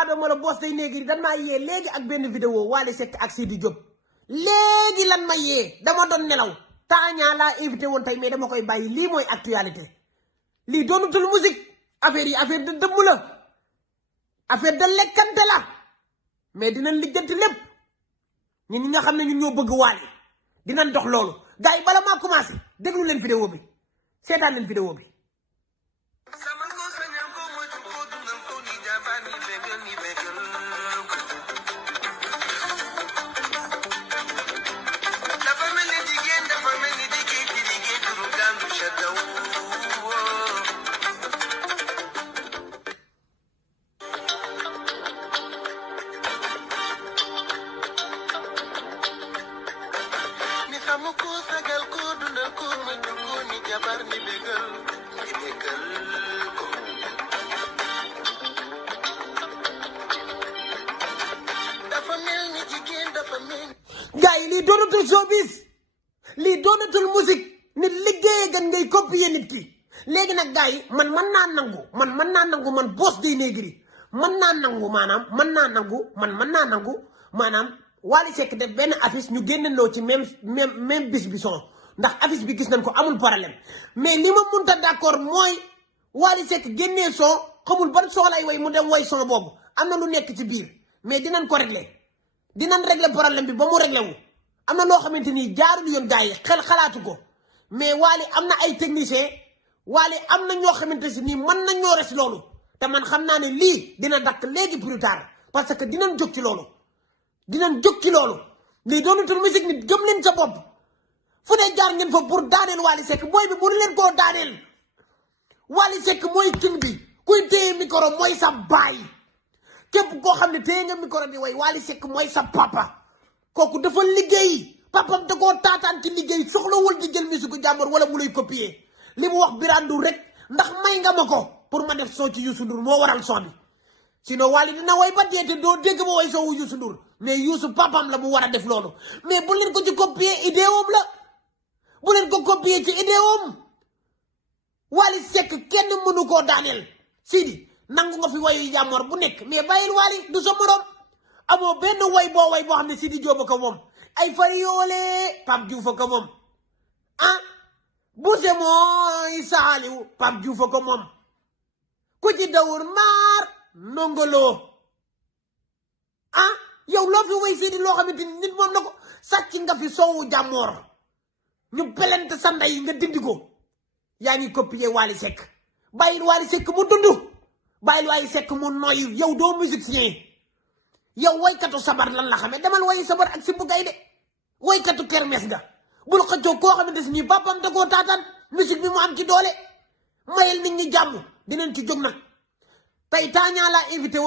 Adama la boss day néegi dan maa yee léegi ak benn vidéo Wally Seck ak Sidi Diop léegi lan ma yee dama doon nelaw Tania laa invité woon tey mais dama koy bàyyi lii mooy actualité lii doonutul musique affaire yi affaire de dëmm la affaire de lekkante la mais dinañ lijjanti lépp ñun ñi nga xam ne ñun ñoo bëgg Wally dinañ dox loolu gars yi bala maa commencé déglu leen vidéo bi seetaan leen vidéo bi. gaa yi lii doonatul showbiz lii doonatul musique nit liggéeyee gan ngay copier nit ki léegi nag gaa yi man mën naa nangu man Boss Dey Negri mën naa nangu maanaam Wally Seck def benn affiche ñu génnandoo ci même bis bi son ndax affiche bi gis nañ ko amul problème mais li ma mënta d'accord mooy Wally Seck génnee son xamul ban son lay way mu dem way son boobu am na lu nekk ci biir mais dinañ ko régler problème bi ba mu réglé wu am na loo xamante ni jaarul yoon gars yi xel xalaatu ko mais Wally am na ay technicien Wally am na ñoo xamante si nii mën na ñoo res loolu te man xam naa ne lii dina dakk léegi plus tard parce que dinañ jóg ci loolu lii doonatul musique nit gëm leen sa bopp fu ne jaar ngeen fa pour daaneel Wally Seck booy bi mënu leen koo daaneel Wally Seck mooy king bi kuy téye micro mooy sa baay képp koo xam ne téye nga micro di way Wally Seck mooy sa papa kooku dafa liggéey papam da koo taataan ci liggéey soxlawul di jël musique jàmbur wala mu lay copier li mu wax birandu rek ndax may nga ma ko pour ma def soo ci Youssou Ndour moo waral son bi sinon Wally dina way ba dee te doo dégg ma way soowu Youssou Ndour mais Youssou papam la mu war a def loolu mais bu leen ko ci copier idéom la bu leen ko copier ci idéom Wally Seck kenn mënu koo daaneel Sidi nangu nga fi wayu jàmmoor bu nekk mais bàyyil Wally du sa morom amoo benn way boo xam ne Sidi Diop ko moom ay fay yoole Pape Diouf ko moom Bousse mooy Saliou Pape Diouf ko moom ku ci dawur maar nongolo yow loo fi way Sidi loo xamante ni nit moom na ko sàcc nga fi soowu jàmmoor ñu pelente sa ndey nga dindi ko yaa ngi copier Wally Seck bàyyil Wally Seck mu dund bàyyil Wally Seck mu noyyu yow doo musicien yow waykatu sabar lan la xamee demal wayi sabar ak Simbu Gaynde waykatu kermes nga bul xëccoo koo xamante si nii papam da koo taataan musique bi mu am ci doole mayel nit ñi jàmm dinañ ci jóg nag tey Tania laa invité